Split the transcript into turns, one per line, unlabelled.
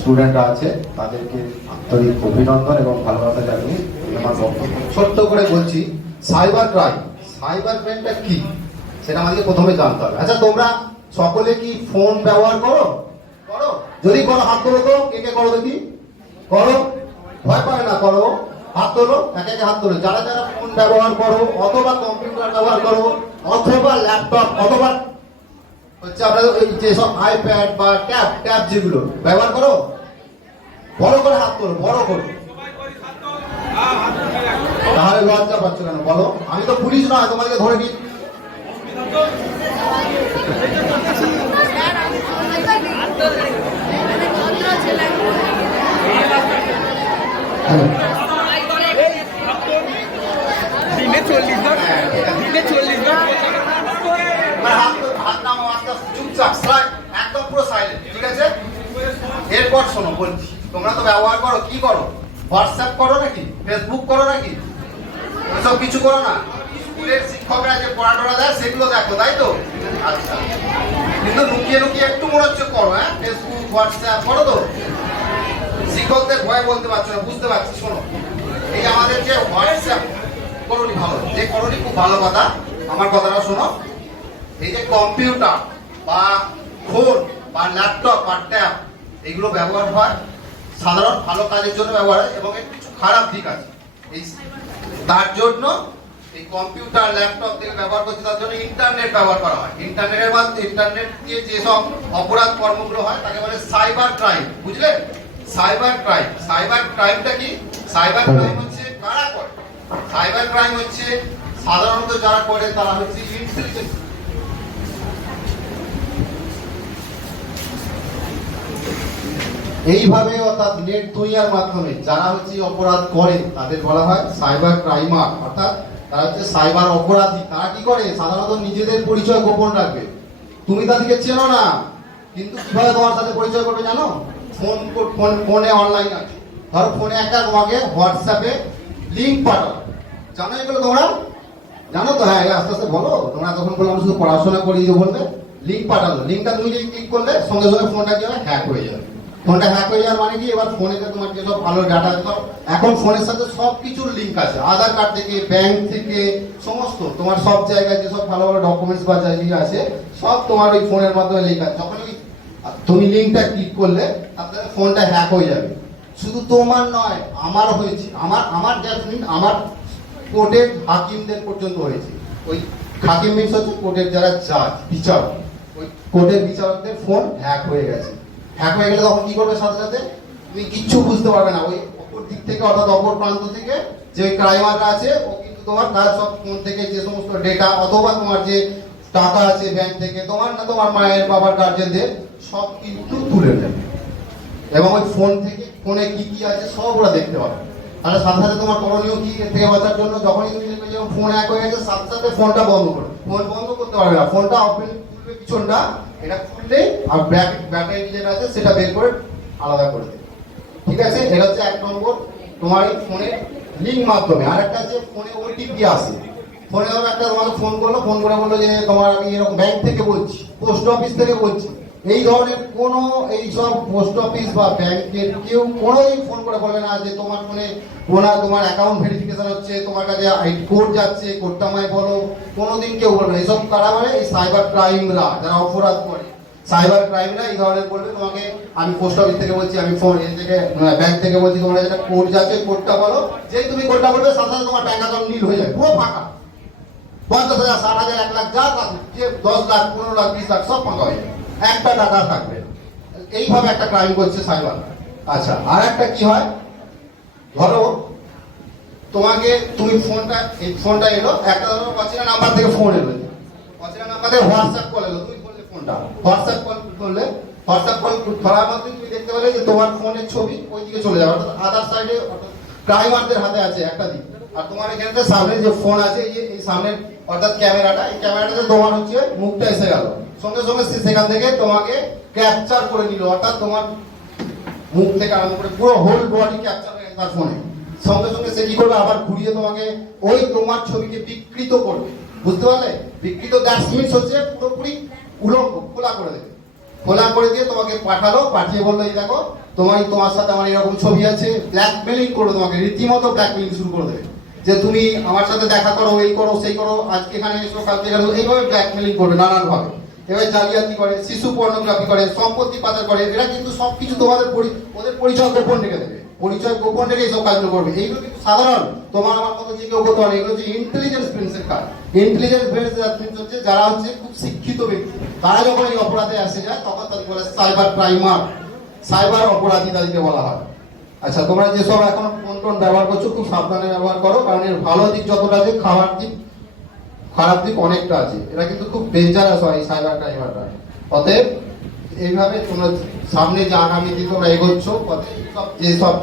স্টুডেন্টরা আছে, তাদেরকে আন্তরিক অভিনন্দন এবং ভালোবাসা জানিয়ে আমার বক্তব্য। ছোট্ট করে বলছি সাইবার ক্রাইম সাইবার ক্রাইমটা কি? সেটা আমাদেরকে প্রথমে জানতে হবে। আচ্ছা তোমরা সকলে কি ফোন ব্যবহার করো? করো। যদি করো হাত তোলো তো, কে কে করো দেখি? করো। ভয় পায় না, করো। হাত তোলো, একে একে হাত তোলো। যারা যারা ফোন ব্যবহার করো, অথবা কম্পিউটার ব্যবহার করো, অথবা ল্যাপটপ অথবা হচ্ছে আপনাদের ওই যেসব আইপ্যাড বা ট্যাব ট্যাব যেগুলো, ব্যবহার করো। বড় করে হাত তোলো, বড় করে। তাহলে লজ্জা পাচ্ছ কেন? বলো। আমি তো পুলিশ নয় তোমাদেরকে ধরে নিই। হ্যালো।
দিনে চল্লিশ জন দিনে চল্লিশ জন
এবার হাত হাত নামাও আস্তে একদম পুরো সাইলেন্ট ঠিক আছে? এরপর শোনো, বলছি, তোমরা তো ব্যবহার করো, কি করো? হোয়াটসঅ্যাপ করো নাকি? ফেসবুক করো নাকি? এসব কিছু করো না। স্কুলের শিক্ষকরা যে পড়া টড়া দেয়, সেগুলো দেখো, তাই তো? আচ্ছা। কিন্তু লুকিয়ে লুকিয়ে একটু মনে হচ্ছে করো হ্যাঁ? ফেসবুক হোয়াটসঅ্যাপ করো তো? শিক্ষকদের ভয় বলতে পারছ না, বুঝতে পারছি, শোনো। এই আমাদের যে হোয়াটসঅ্যাপ করণি ভালো, যে করণি খুব ভালো কথা, আমার কথাটা শোনো। এই যে কম্পিউটার বা ফোন বা ল্যাপটপ বা ট্যাব এগুলো ব্যবহার হয়। সাধারণ ভালো কাজের জন্য ব্যবহার হয় এবং এর কিছু খারাপ দিক আছে। এই তার জন্য এই কম্পিউটার ল্যাপটপ থেকে ব্যবহার করছে তার জন্য ইন্টারনেট ব্যবহার করা হয়। ইন্টারনেটের মাধ্যমে ইন্টারনেট দিয়ে যেসব অপরাধ কর্মগুলো হয় তাকে বলে সাইবার ক্রাইম। বুঝলেন সাইবার ক্রাইম। সাইবার ক্রাইমটা কি? সাইবার ক্রাইম হচ্ছে কারা করে? সাইবার ক্রাইম হচ্ছে সাধারণত যারা করে তারা হচ্ছে ইন্টেলিজেন্স। এইভাবে অর্থাৎ নেট দুনিয়ার মাধ্যমে যারা হচ্ছে অপরাধ করে তাদের বলা হয় সাইবার ক্রাইমার অর্থাৎ তারা হচ্ছে সাইবার অপরাধী। তারা কি করে? সাধারণত নিজেদের পরিচয় গোপন রাখবে। তুমি তাদেরকে চেনো না, কিন্তু কীভাবে তোমার সাথে পরিচয় করবে জানো? ফোন ফোন ফোনে অনলাইন আছে। ধরো ফোনে একটা তোমাকে হোয়াটসঅ্যাপে লিঙ্ক পাঠাও। জানো এগুলো তোমরা? জানো তো? হ্যাঁ আস্তে আস্তে বলো। তোমরা তখন বললাম শুধু পড়াশোনা করি যে বলবে। লিঙ্ক পাঠালো লিঙ্কটা তুমি যদি ক্লিক করলে সঙ্গে সঙ্গে ফোনটা কি হবে হ্যাক হয়ে যাবে। ফোনটা হ্যাক হয়ে যাওয়ার মানে কি? এবার ফোনেতে তোমার যেসব ভালো ডাটা এখন ফোনের সাথে সব কিছুর লিঙ্ক আছে। আধার কার্ড থেকে ব্যাংক থেকে, সমস্ত তোমার সব জায়গায় যেসব ভালো ভালো ডকুমেন্টস বা যা ইয়ে আছে, সব তোমার ওই ফোনের মাধ্যমে লিঙ্ক আছে। যখন ওই তুমি লিঙ্কটা ক্লিক করলে আপনার ফোনটা হ্যাক হয়ে যাবে। শুধু তোমার নয়, আমার হয়েছে। আমার আমার জাজমেন্ট আমার কোর্টের হাকিমদের পর্যন্ত হয়েছে। ওই হাকিম মিনস হচ্ছে কোর্টের যারা জাজ, বিচারক। ওই কোর্টের বিচারকদের ফোন হ্যাক হয়ে গেছে। হ্যাক হয়ে গেলে তখন কি করবে সাথে সাথে? তুমি কিচ্ছু বুঝতে পারবে না। ওই অপর দিক থেকে অর্থাৎ অপর প্রান্ত থেকে যে ক্রাইমাররা আছে, ও কিন্তু তোমার তার সব ফোন থেকে যে সমস্ত ডেটা অথবা তোমার যে টাকা আছে ব্যাংক থেকে, তোমার না তোমার মায়ের, বাবার গার্জেনদের সব কিন্তু তুলে নেবে এবং ওই ফোন থেকে ফোনে কি কি আছে, সব ওরা দেখতে পাবে। তাহলে সাথে সাথে তোমার করণীয় কি? থেকে বাঁচার জন্য যখনই তুমি দেখবে যে ফোন এক হয়ে গেছে, সাথে সাথে ফোনটা বন্ধ করো। ফোন বন্ধ করতে পারবে না। ফোনটা খুলবে পিছনটা এটা খুললেই আর ব্যাক ব্যাটারি যেটা আছে সেটা বের করে আলাদা করে দেবে ঠিক আছে? এটা হচ্ছে এক নম্বর তোমার এই ফোনের লিঙ্ক মাধ্যমে। আর একটা যে ফোনে ওটিপি আসে ফোনে ধরো একটা তোমাকে ফোন করল ফোন করে বলল যে তোমার আমি এরকম ব্যাংক থেকে বলছি পোস্ট অফিস থেকে বলছি। এই ধরনের কোনো এই সব পোস্ট অফিস বা ব্যাংকের কেউ কোনোই ফোন করে বলবে না যে তোমার ফোনে কোনা তোমার অ্যাকাউন্ট ভেরিফিকেশন হচ্ছে, তোমার কাছে কোড যাচ্ছে কোডটা বলো। কোনোদিন কেউ বলবে না। এইসব কারা মানে এই সাইবার ক্রাইমরা যারা অপরাধ করে। সাইবার ক্রাইমরা এই ধরনের বলবে, তোমাকে আমি পোস্ট অফিস থেকে বলছি, আমি ফোন থেকে ব্যাংক থেকে বলছি, তোমার যেটা কোড যাচ্ছে কোডটা বলো। যেই তুমি কোডটা বলবে, সাথে সাথে তোমার ব্যাংক অ্যাকাউন্ট নীল হয়ে যায় পুরো ফাঁকা। পঞ্চাশ হাজার, ষাট হাজার, এক লাখ যা দশ লাখ, পনেরো লাখ, বিশ লাখ, সব ফাঁকা হয়ে যাবে। একটা টাকা থাকবে। এইভাবে একটা ক্রাইম করছে সাইবার আচ্ছা আর একটা কি হয়? ধরো, তোমাকে তুমি ফোনটা এই ফোনটা এলো, একটা ধরো অচেনা নাম্বার থেকে ফোন এলো। অচেনা নাম্বার থেকে হোয়াটসঅ্যাপ কল এলো, তুমি করলে ফোনটা হোয়াটসঅ্যাপ কল করলে হোয়াটসঅ্যাপ কল ধরার মাধ্যমে তুমি দেখতে পেলে যে তোমার ফোনের ছবি ওই দিকে চলে যাবে, অর্থাৎ আদার সাইডে ক্রাইমারদের হাতে আছে একটা দিক। আর তোমার এখানে সামনে যে ফোন আছে এই সামনের, অর্থাৎ ক্যামেরাটা, এই ক্যামেরাটাতে তোমার হচ্ছে মুখটা এসে গেল। সঙ্গে সঙ্গে সেখান থেকে তোমাকে ক্যাপচার করে নিল। অর্থাৎ তোমার মুখ থেকে আরম্ভ করে পুরো হোল বডি ক্যাপচার হয়ে তার ফোনে সঙ্গে সঙ্গে সে কি করবে? আবার ঘুরিয়ে তোমাকে ওই তোমার ছবিকে বিকৃত করবে। বুঝতে পারলে? বিকৃত দ্যাটস মিনস হচ্ছে পুরোপুরি উলঙ্গ, খোলা করে দেবে। খোলা করে দিয়ে তোমাকে পাঠালো, পাঠিয়ে বলল, এই দেখো তোমার তোমার সাথে আমার এরকম ছবি আছে। ব্ল্যাকমেলিং করো তোমাকে, রীতিমতো ব্ল্যাকমেলিং শুরু করে দেবে। যে তুমি আমার সাথে দেখা করো, এই করো, সেই করো, আজকে এখানে এসো, কালকে এখানে এইভাবে ব্ল্যাকমেলিং করবে নানান এবার জালিয়াতি করে, শিশু পর্নোগ্রাফি করে, সম্পত্তি পাচার করে, এরা কিন্তু সবকিছু তোমাদের পরি- ওদের পরিচয় গোপন রেখে দেবে। পরিচয় গোপন রেখে এইসব কাজগুলো করবে। এইগুলো কিন্তু সাধারণ। তোমার আমার মতো যে কেউ করতে পারে, এগুলো হচ্ছে ইন্টেলিজেন্স প্রিন্সের কাজ। ইন্টেলিজেন্স প্রিন্স হচ্ছে যারা হচ্ছে খুব শিক্ষিত ব্যক্তি। তারা যখন এই অপরাধে আসে যায়, তখন তাদের বলে সাইবার ক্রাইমার সাইবার অপরাধী তাদেরকে বলা হয়। আচ্ছা তোমরা যেসব এখন ফোন টোন ব্যবহার করছ, খুব সাবধানে ব্যবহার করো, কারণ এর ভালো দিক যতটা আছে, খারাপ দিক খারাপ দিক অনেকটা আছে। এটা কিন্তু খুব ডেঞ্জারাস হয় এই সাইবার ক্রাইমাররা অতএব, এইভাবে তোমরা সামনে যে আগামী দিন তোমরা এগোচ্ছ যেসব